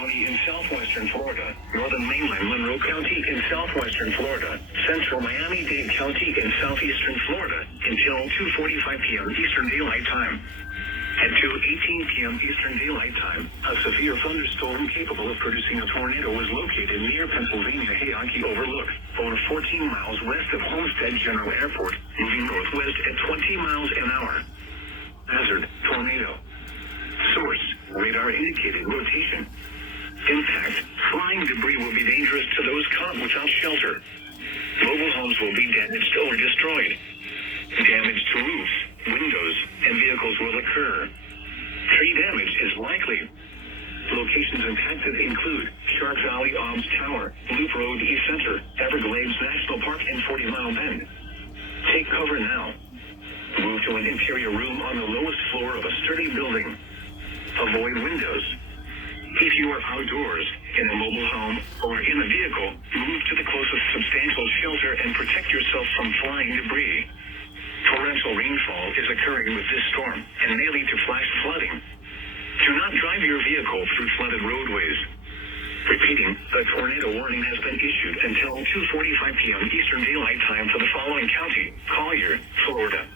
County in southwestern Florida, northern mainland Monroe County in southwestern Florida, central Miami-Dade County in southeastern Florida until 2:45 p.m. Eastern Daylight Time. At 2:18 p.m. Eastern Daylight Time, a severe thunderstorm capable of producing a tornado was located near Pennsylvania Hayankee Overlook, over 14 miles west of Homestead General Airport, moving northwest at 20 miles an hour. Hazard, tornado. Source, radar indicated rotation. Impact, flying debris will be dangerous to those caught without shelter. Mobile homes will be damaged or destroyed. Damage to roofs, windows, and vehicles will occur. Tree damage is likely. Locations impacted include Shark Valley Obbs Tower, Loop Road East Center, Everglades National Park, and 40 Mile Bend. Take cover now. Move to an interior room on the lowest floor of a sturdy building. Avoid windows. If you are outdoors, in a mobile home, or in a vehicle, move to the closest substantial shelter and protect yourself from flying debris. Torrential rainfall is occurring with this storm and may lead to flash flooding. Do not drive your vehicle through flooded roadways. Repeating, a tornado warning has been issued until 2:45 p.m. Eastern Daylight Time for the following county: Collier, Florida,